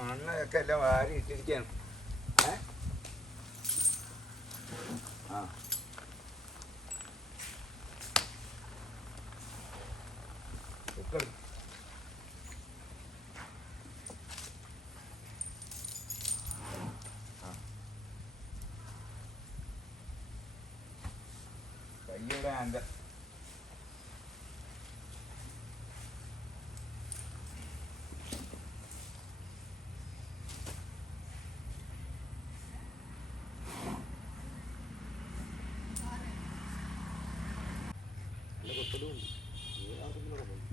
മണ്ണൊക്കെ എല്ലാം വാരി ഇട്ടിരിക്കുകയാണ് ഏ ആ ഒക്കെ എടുക്ക്. ആ. കയ്യുടെ അന്ത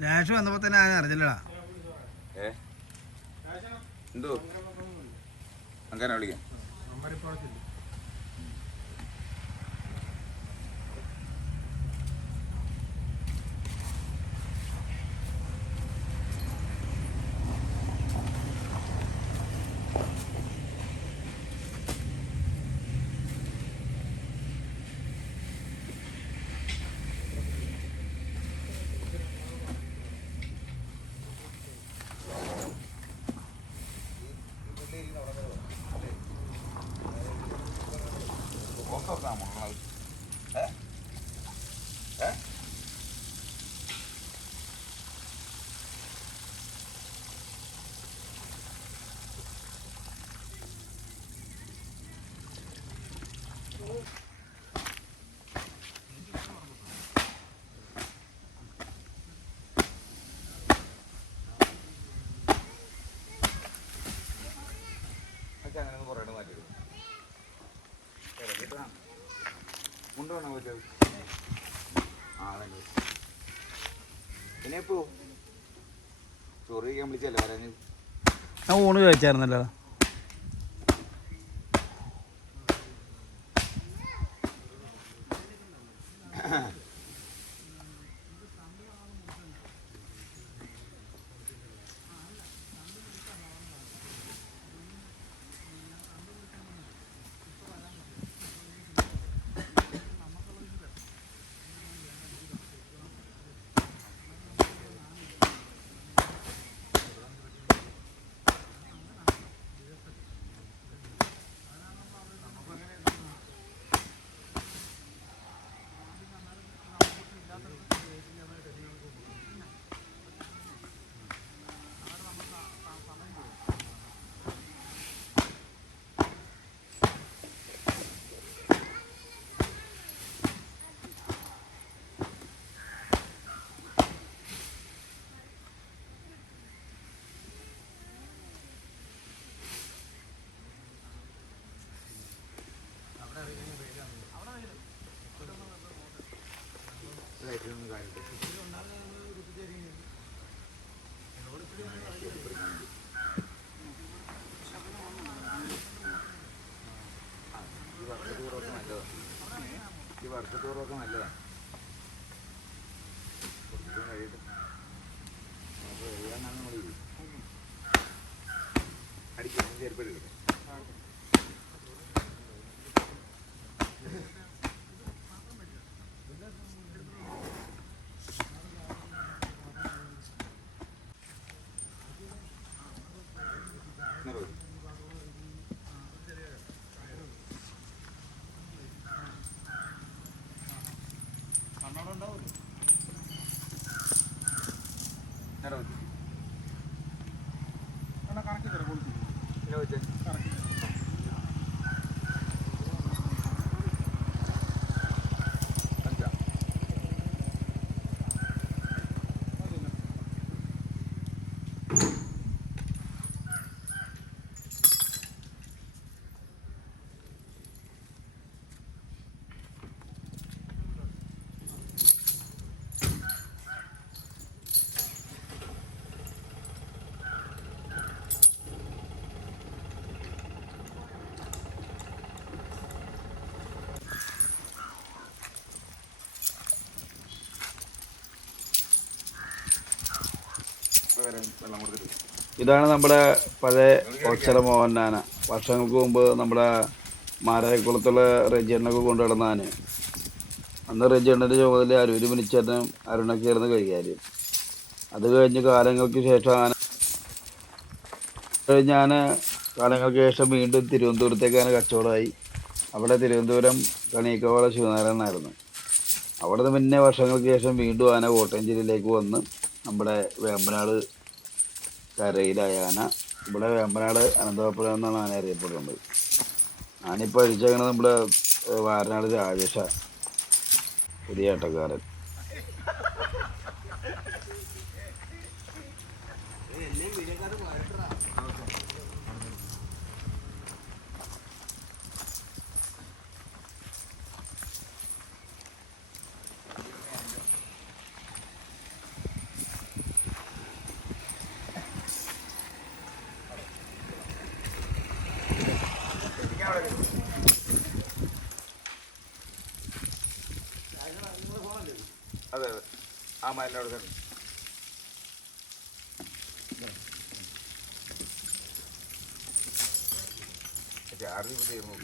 ലാഷ് വന്നപ്പോ തന്നെ ആരും അറിഞ്ഞില്ലടാ. എന്തോ? അങ്ങനെ വിളിക്കാം ഏ ഏ അച്ഛാ അങ്ങനെ ഒന്ന് കുറേ മാറ്റി കൊണ്ടുപോകണോ പറ്റത് ആ വേണ്ട പിന്നെ വിളിച്ചല്ലേ ഞാൻ ഊണ് കഴിച്ചായിരുന്നല്ലോ. ഈ വർഷത്തോറൊക്കെ നല്ലതാണ് കുറച്ചും കഴിയട്ടെ നമുക്ക് കഴിയാന്നാണ് നമ്മൾ അടിക്കാൻ ചെരുപ്പെടുക്കട്ടെ പിന്നെ വെച്ചേ അഞ്ചാ വേറെ വെള്ളം കൊടുത്തിട്ട് ഇതാണ് നമ്മുടെ പഴയ ഒച്ചര മോഹനാന വർഷങ്ങൾക്ക് മുമ്പ് നമ്മുടെ മാരായക്കുളത്തുള്ള റെജിയണ്ണൊക്കെ കൊണ്ടു നടന്ന ആന. അന്ന് റെജിയണ്ണന്റെ ചുമതല അരൂര് മിനിച്ചേട്ടനും അരുണൊക്കെ ആയിരുന്നു കൈകാര്യം. അത് കഴിഞ്ഞ് കാലങ്ങൾക്ക് ശേഷം ആന ഞാൻ കാലങ്ങൾക്ക് ശേഷം വീണ്ടും തിരുവനന്തപുരത്തേക്കാണ് കച്ചവടമായി. അവിടെ തിരുവനന്തപുരം കണിയക്കവാള ശിവനാരായണനായിരുന്നു അവിടെ നിന്ന് പിന്നെ വർഷങ്ങൾക്ക് ശേഷം വീണ്ടും ആന കോട്ടയം ജില്ലയിലേക്ക് വന്ന് നമ്മുടെ വേമ്പനാട് കരയിലായ ആന ഇവിടെ വേമ്പനാട് അനന്തപുരം എന്നാണ് ആന അറിയപ്പെടുന്നത്. ആനയിപ്പോൾ അഴിച്ചേക്കണത് നമ്മുടെ വാരനാട് രാജേഷ. പുതിയ ഏട്ടക്കാരൻ അതെ അതെ ആ മലിനോട് തന്നെ ചാർജ് തീർന്നു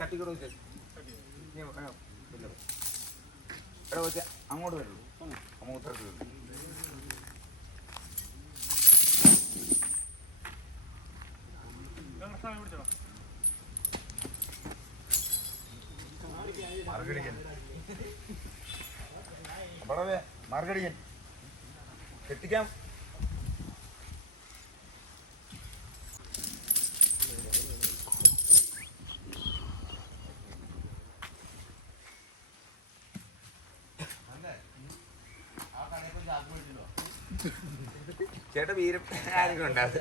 തട്ടിക്കൂടെ വെച്ച്. എടാ വെച്ച. അങ്ങോട്ട് വരുള്ളൂ മൂത്രത്തിൽ മാർഗടിക്കൻ അവിടെ മാർഗടിയൻ. എത്തിക്കാം ചേട്ടാ വീരം ആരെങ്കിലും ഉണ്ടാവും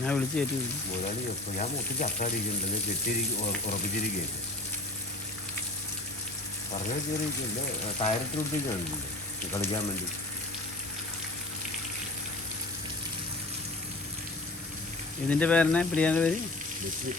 ഞാൻ വിളിച്ചു കയറ്റി മുതലാളി ഞാൻ മൊത്തം ചത്താടിക്കുന്നുണ്ടല്ലോ കെട്ടിയിരിക്കും ഉറപ്പിച്ചിരിക്കുകയല്ലേ പറഞ്ഞാൽ കയറിയിട്ടില്ല ടയറിട്ട് വിട്ടിരിക്കുകയാണല്ലോ കളിക്കാൻ വേണ്ടി. ഇതിന്റെ പേരെന്നെ? പ്രിയാന്റെ പേര്? ബസ്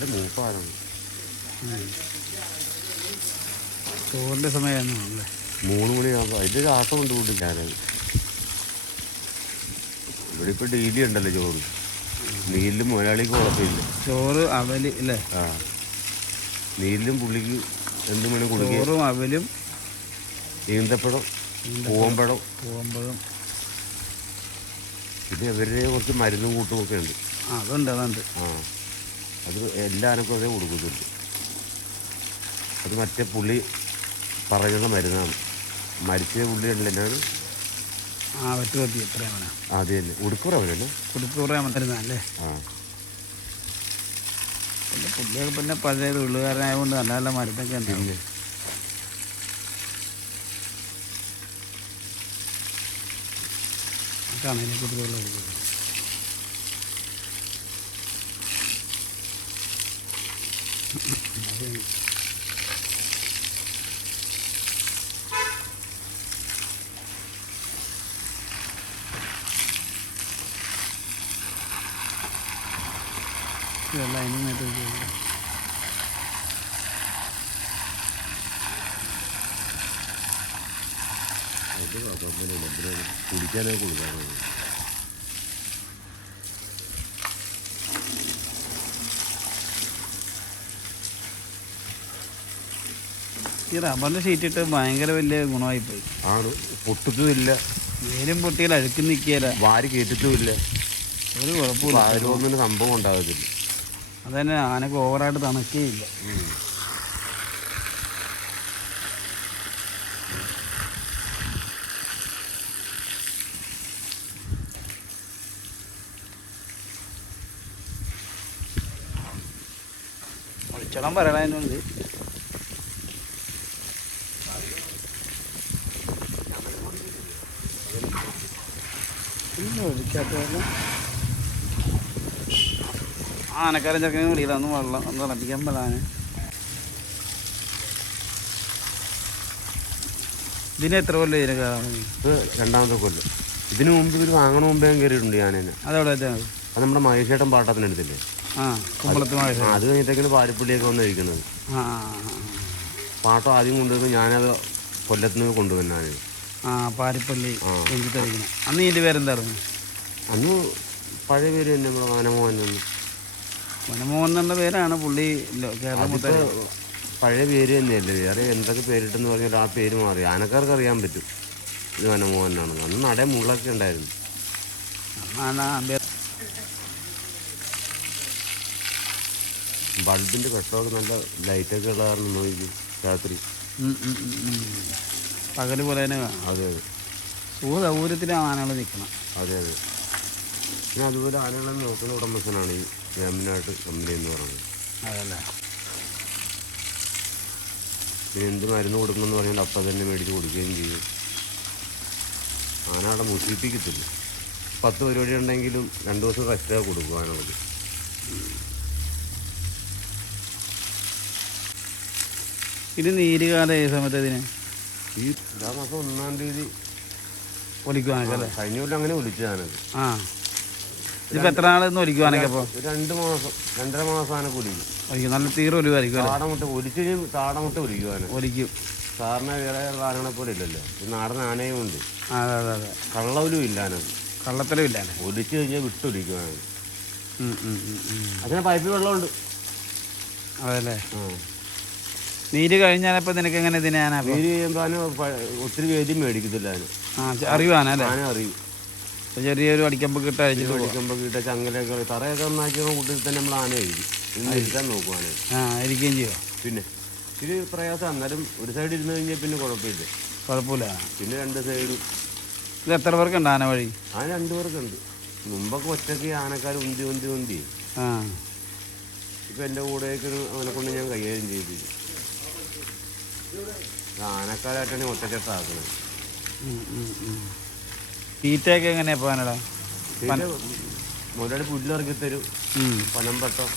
നല്ല മൂപ്പാണ്. ചോറിന്റെ സമയമായിരുന്നു മൂന്ന് മണിയാകുമ്പോൾ അതിന്റെ ആട്ടം കൊണ്ടുപോയിട്ട് ഞാനത് ഇവിടെ ഇപ്പോൾ ഡെയിലി ഉണ്ടല്ലോ ചോറ്. നീലിലും മുതലാളിക്ക് കുഴപ്പമില്ല. ചോറ് അവൽ അല്ലേ ആ. നീലിലും പുള്ളിക്ക് എന്ത് മണി കൊടുക്കും. ചോറും അവലും. ഈന്തപ്പഴം പൂവമ്പഴം പൂവമ്പഴം പിന്നെ ഇവരുടെ കുറച്ച് മരുന്നും കൂട്ടും ഒക്കെ ഉണ്ട്. അതുണ്ട് അതുണ്ട്. ആ. അത് എല്ലാ ആനക്കും അതേ കൊടുക്കുന്നുണ്ട്. അത് മറ്റേ പുള്ളി പറയുന്ന മരുന്നാണ്. മരിച്ച പുള്ളി ഉണ്ടല്ലാണ് ആ വെട്ട് പറ്റി എത്രയാണ് വേണം അത് തന്നെ. ഉടുക്കുറ മരുന്നല്ലേ ആ. പിന്നെ പുള്ളിയൊക്കെ പിന്നെ പഴയ തൊഴിലുകാരനായതുകൊണ്ട് നല്ല നല്ല മരുന്നൊക്കെ കുട്ടികളുള്ള കൊടുക്കുന്നത് ഇതെല്ലാം അതിനായിട്ട് ഉപയോഗിക്കാം അത് കുഴപ്പമൊന്നുമില്ല എന്തിനാ ഈ റബ്ബറിന്റെ ഷീറ്റ് ഇട്ട് ഭയങ്കര വലിയ ഗുണമായി പോയി ആണ് പൊട്ടിച്ചുമില്ല നേരം പൊട്ടിയാൽ അഴുക്കി നിൽക്കിയല്ല വാരി കേട്ടിട്ടുമില്ല ഒരു കുഴപ്പമില്ല സംഭവം ഉണ്ടാകത്തില്ല. അതന്നെ ആനക്ക് ഓവറായിട്ട് തണുക്കുകയില്ല വിളിച്ചോളം പറയണതിനുണ്ട് ആനക്കാരൻ ചക്കനെ ഒന്ന് വെള്ളം ഒന്ന് തിളപ്പിക്കാൻ പറയാന് ഇതിന് എത്ര കൊല്ലം ഇതിന് കയറാൻ ഇത് രണ്ടാമത്തെ കൊല്ലം. ഇതിനു മുമ്പ് ഇവർ വാങ്ങണ മുമ്പേ കയറിയിട്ടുണ്ട് ഞാൻ തന്നെ അതെവിടെ വെച്ചാൽ അത് നമ്മുടെ മഹേഷേട്ടൻ പാട്ടത്തിനെടുത്തില്ലേ? ആ കുമ്പളത്ത് അത് കഴിഞ്ഞിട്ടേക്കാണ് പാരിപ്പള്ളിയൊക്കെ വന്ന് കഴിക്കുന്നത്. ആ പാട്ടം ആദ്യം കൊണ്ടുവന്ന് ഞാനത് കൊല്ലത്തുനിന്ന് കൊണ്ടുവന്നാണ്. ആ പാരിപ്പള്ളി അന്ന് ഇതിന്റെ പേരെന്തായിരുന്നു? അന്ന് പഴയ പേര് തന്നെ നമ്മുടെ വനമോഹൻ എന്ന്. വനമോഹൻ എന്ന പേരാണ് പുള്ളി കേരളത്തിൽ കേരളം പഴയ പേര് തന്നെയല്ലേ? വേറെ എന്തൊക്കെ പേരിട്ടെന്ന് പറഞ്ഞാൽ ആ പേര് മാറി. ആനക്കാർക്ക് അറിയാൻ പറ്റും ഇത് വനമോഹനാണെന്ന് അന്ന് നട മുള്ളൊക്കെ ഉണ്ടായിരുന്നു. ബൾബിന്റെ വെട്ടമൊക്കെ നല്ല ലൈറ്റൊക്കെ കാരണം നോക്കി രാത്രി. പകൽ പോലെ തന്നെ അതെ അതെ. സൂര്യത്തിലാണ് ആനകൾ നിൽക്കണം അതെ അതെ. പിന്നെ അതുപോലെ ആനകളെ നോക്കുന്ന ഉടമസ്ഥനാണ് ഈ വേമ്പനാട്ട് കമ്പനി എന്ന് പറയുന്നത്. അതല്ലേ? പിന്നെ എന്ത് മരുന്ന് കൊടുക്കണമെന്ന് പറഞ്ഞാൽ അപ്പം തന്നെ മേടിച്ച് കൊടുക്കുകയും ചെയ്യും. ആന അവിടെ മുഷിപ്പിക്കത്തില്ല. പത്ത് പരിപാടി ഉണ്ടെങ്കിലും രണ്ട് ദിവസം റെസ്റ്റൊക്കെ കൊടുക്കും ആനകൾക്ക്. ഇത് നീരുകാല ഏത് സമയത്ത് ഇതിന്? ഈ ഇതാ മാസം ഒന്നാം തീയതി അല്ലേ? കഴിഞ്ഞ കൊല്ലം അങ്ങനെ വിളിച്ചതാനത് ആ. ഇതിപ്പോൾ എത്ര നാളെന്ന് ഒലിക്കുവാണെങ്കിൽ രണ്ട് മാസം രണ്ടര മാസം ആന കുലിക്കും ഒലിക്കും. നല്ല തീരെ ഒലിവായിരിക്കും താടമുട്ട ഒലിച്ചു താടമുട്ട ഒലിക്കും ഒലിക്കും. സാറിന് വേറെ ആനകളെ പോലെ ഇല്ലല്ലോ. നാടൻ ആനയും ഉണ്ട്. അതെ അതെ അതെ. കള്ളവലും ഇല്ല കള്ളത്തലും കള്ളത്തരം ഒലിച്ചു കഴിഞ്ഞാൽ വിട്ടൊലിക്കുവാണ്. അതിന്. പൈപ്പിൽ വെള്ളമുണ്ട്. അതെല്ലേ? നീര് നീര് കഴിഞ്ഞാലപ്പോ നിനക്ക് എങ്ങനെ ഇതിനെ ആന അപ്പോൾ നീര് ചെയ്യുമ്പോൾ ഒത്തിരി വേദി മേടിക്കത്തില്ല അറിയുവാനല്ലേ അറിയും. ചെറിയൊരു അടിക്കമ്പ് കിട്ട അഴിച്ചിട്ട് പോകും മേടിക്കുമ്പോൾ കിട്ട ചങ്ങലൊക്കെ തറയൊക്കെ നന്നാക്കിയ കൂട്ടിൽ തന്നെ നമ്മൾ ആന ഇരിക്കാൻ നോക്കും ആന ആ ഇരിക്കുകയും ചെയ്യുമോ പിന്നെ ഇത് പ്രയാസം. എന്നാലും ഒരു സൈഡ് ഇരുന്ന് കഴിഞ്ഞാൽ പിന്നെ കുഴപ്പമില്ല. കുഴപ്പമില്ല. പിന്നെ രണ്ട് സൈഡും ഇത് എത്ര പേർക്കുണ്ട് ആന വഴി? ആ രണ്ട് പേർക്കുണ്ട്. മുമ്പൊക്കെ ഒറ്റയ്ക്ക് ആനക്കാർ ഉന്തി ഉന്തി ഉന്തി. ആ. ഇപ്പം എന്റെ ഒരു അവനെ കൊണ്ട് ഞാൻ കൈകാര്യം ചെയ്തു ആനക്കാരായിട്ടാണ് ഉം. തീറ്റയൊക്കെ എങ്ങനെയാ പോകാനടാ? പിന്നെ മുതലാളി പുല്ലിറക്കി തരും. പനമ്പട്ടം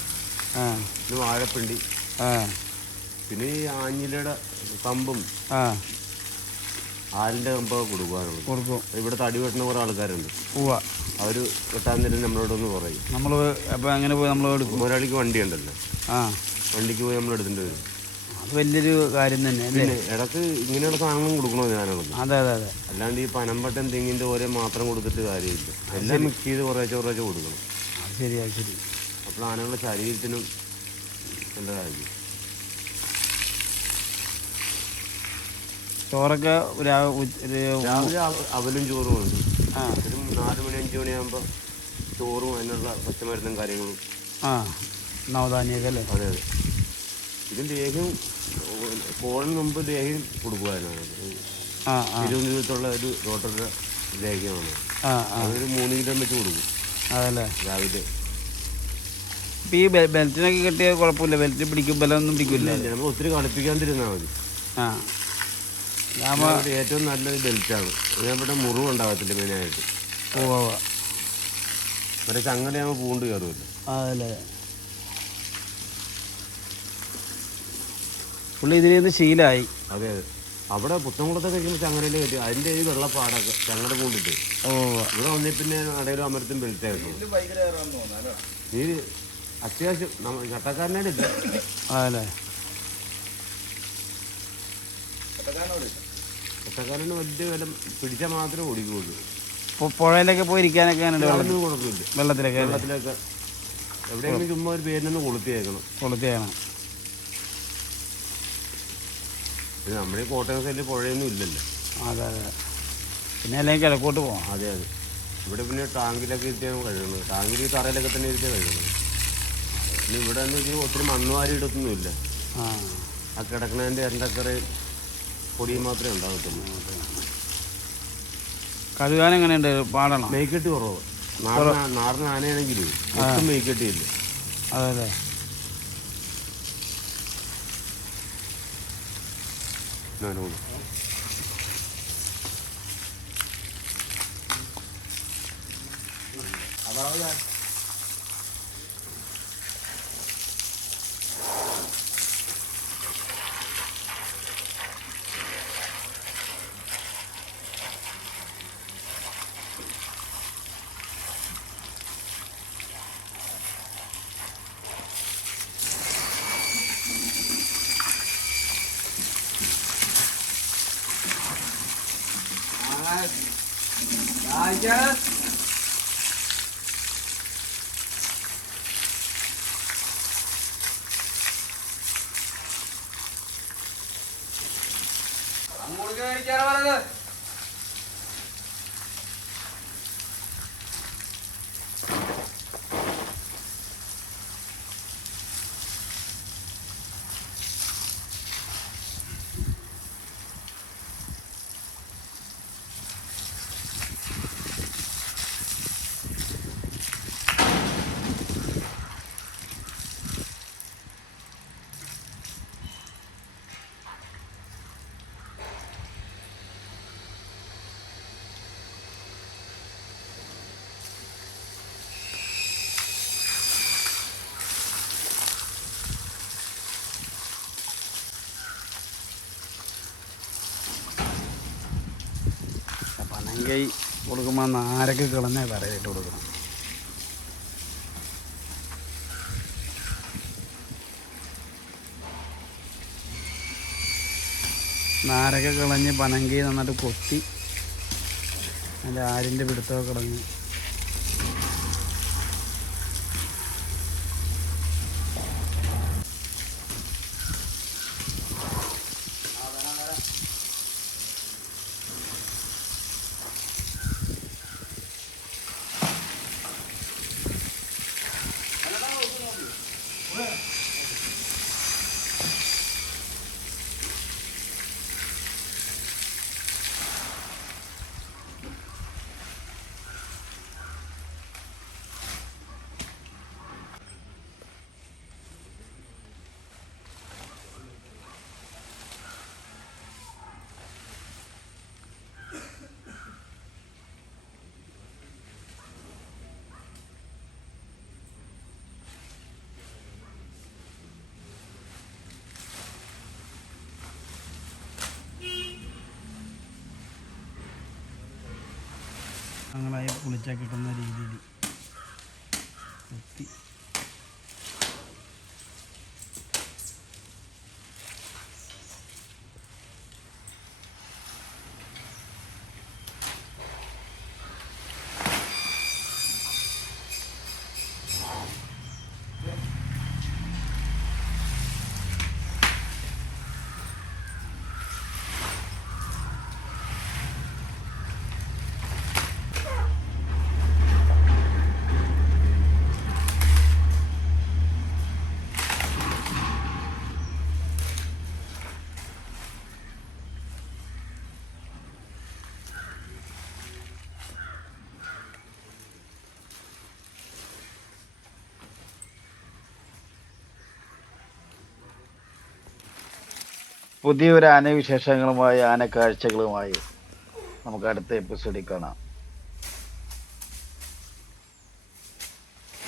പിന്നെ വാഴപ്പിണ്ടി പിന്നെ ഈ ആഞ്ഞിലയുടെ കമ്പും ആലിന്റെ കമ്പൊക്കെ കൊടുക്കുവാനുള്ളത്. കൊടുക്കും. ഇവിടെ തടി വെട്ടുന്ന കുറെ ആൾക്കാരുണ്ട്. പോവാ അവർ വെട്ടാൻ നേരം നമ്മളോടൊന്ന് പറയും. നമ്മൾ അപ്പോൾ അങ്ങനെ പോയി നമ്മളോട് മുതലാളിക്ക് വണ്ടി ഉണ്ടല്ലോ. ആ. വണ്ടിക്ക് പോയി നമ്മൾ എടുത്തിട്ട് വരും. അത് വലിയൊരു കാര്യം തന്നെ അല്ലേ? പിന്നെ ഇടയ്ക്ക് ഇങ്ങനെയുള്ള സാധനങ്ങളും കൊടുക്കണോ ഞാനുള്ളത് അതെ അതെ അതെ. അല്ലാണ്ട് ഈ പനമ്പട്ടൻ തെങ്ങിന്റെ ഓരോ മാത്രം കൊടുത്തിട്ട് കാര്യമില്ല. എല്ലാം മിക്സ് ചെയ്ത് കുറേശ്ശെ കുറേശ്ശെ കൊടുക്കണം. അത് ശരി അത് ശരി. അപ്പോൾ ആനകളുടെ ശരീരത്തിനും കാര്യം. ചോറൊക്കെ രാവിലെ അവലും ചോറും ഉണ്ട്. ആ. ഒരു നാല് മണി അഞ്ച് മണിയാകുമ്പോൾ ചോറും അതിനുള്ള പച്ചമരുന്നും കാര്യങ്ങളും ആ. നവധാന്യമൊക്കെ അല്ലേ? അതെ അതെ. ഇത് ലേഹ്യം പോളിന് മുമ്പ് ലേഹ്യം കൊടുക്കുവായിരുന്നു. ആ ആ. തിരുവനന്തപുരത്തുള്ള ഒരു ഡോക്ടറുടെ ലേഹ്യമാണ്. ആ ആ. അതൊരു മൂന്ന് കിലോ വെച്ച് കൊടുക്കും. അതല്ലേ? രാവിലെ. ഇപ്പം ഈ ബെ- ബെൽറ്റിനൊക്കെ കിട്ടിയാൽ കുഴപ്പമില്ല. ബെൽറ്റ് പിടിക്കും ബലമൊന്നും പിടിക്കില്ല ഇല്ല, നമ്മൾ ഒത്തിരി കളിപ്പിക്കാണ്ടിരുന്നാൽ മതി. ആ. ഏറ്റവും നല്ലൊരു ബെൽറ്റാണ്. ഇവിടെ മുറിവ് ഉണ്ടാകത്തില്ല മെയിനായിട്ട്. പോവാ മറ്റേ ചങ്ങലയാകുമ്പോൾ പൂണ്ട് കയറുമല്ലോ അതല്ലേ? പുള്ളി ഇതിൽ നിന്ന് ശീലമായി അതെ അതെ. അവിടെ പുത്തംകുളത്തൊക്കെ കഴിക്കുമ്പോൾ ചങ്ങരയിൽ കയറ്റി അതിന്റെ ഈ വെള്ളപ്പാടൊക്കെ ചങ്ങര പൂണ്ടിട്ട് ഓ. ഇവിടെ വന്നി പിന്നെ നടയിലും അമരത്തും ബെൽറ്റായിരുന്നു നീ അത്യാവശ്യം നമ്മൾ ചട്ടക്കാരനായിട്ടില്ല അതെ. ചട്ടക്കാരന് വലിയ വില പിടിച്ചാൽ മാത്രമേ ഓടിക്കുകയുള്ളൂ ഇപ്പോൾ പുഴയിലൊക്കെ പോയി ഇരിക്കാനൊക്കെ കുഴപ്പമില്ല വെള്ളത്തിലൊക്കെ വെള്ളത്തിലൊക്കെ. എവിടെയെങ്കിലും ചുമ്മാ ഒരു പേരിനൊന്ന് കൊളുത്തിയേക്കണം. കൊളുത്തിയാണ് നമ്മുടെ ഈ കോട്ടയം സൈഡിൽ പുഴയൊന്നും ഇല്ലല്ലോ. അതെ അതെ. പിന്നെ അല്ലെങ്കിൽ കിഴക്കോട്ട് പോകാം അതെ അതെ. ഇവിടെ പിന്നെ ടാങ്കിലൊക്കെ ഇരുത്തിയാണ് കഴുകുന്നത്. ടാങ്കിൽ ഈ തറയിലൊക്കെ തന്നെ ഇരുത്തിയാണ് കഴുകുന്നത്. പിന്നെ ഇവിടെ എന്ന് വെച്ചാൽ ഒത്തിരി മണ്ണുവാരി ഇടത്തൊന്നുമില്ല. ആ. ആ കിടക്കണതിന്റെ രണ്ടക്കറി പൊടി മാത്രമേ ഉണ്ടാകത്തുള്ളൂ. കഴുകാൻ എങ്ങനെയുണ്ട്? പാടണം? മെയ്ക്കെട്ടി കുറവ്. നാടൻ നാടൻ ആനയാണെങ്കിലും ഒട്ടും böyle olur. Allah'a emanet അങ്ങോട്ട് പനങ്കൈ കൊടുക്കുമ്പോൾ നാരൊക്കെ കിളഞ്ഞേ തറയിട്ട് കൊടുക്കണം. നാരൊക്കെ കളഞ്ഞ് പനങ്കി നന്നായിട്ട് കൊത്തി അതിന്റെ ആരിന്റെ പിടുത്തമൊക്കെ കളഞ്ഞ് ഞങ്ങളായി കുളിച്ചാൽ കിട്ടുന്ന രീതിയിൽ കൊത്തി പുതിയൊരു ആനവിശേഷങ്ങളുമായി ആനക്കാഴ്ചകളുമായി നമുക്ക് അടുത്ത എപ്പിസോഡിൽ കാണാം.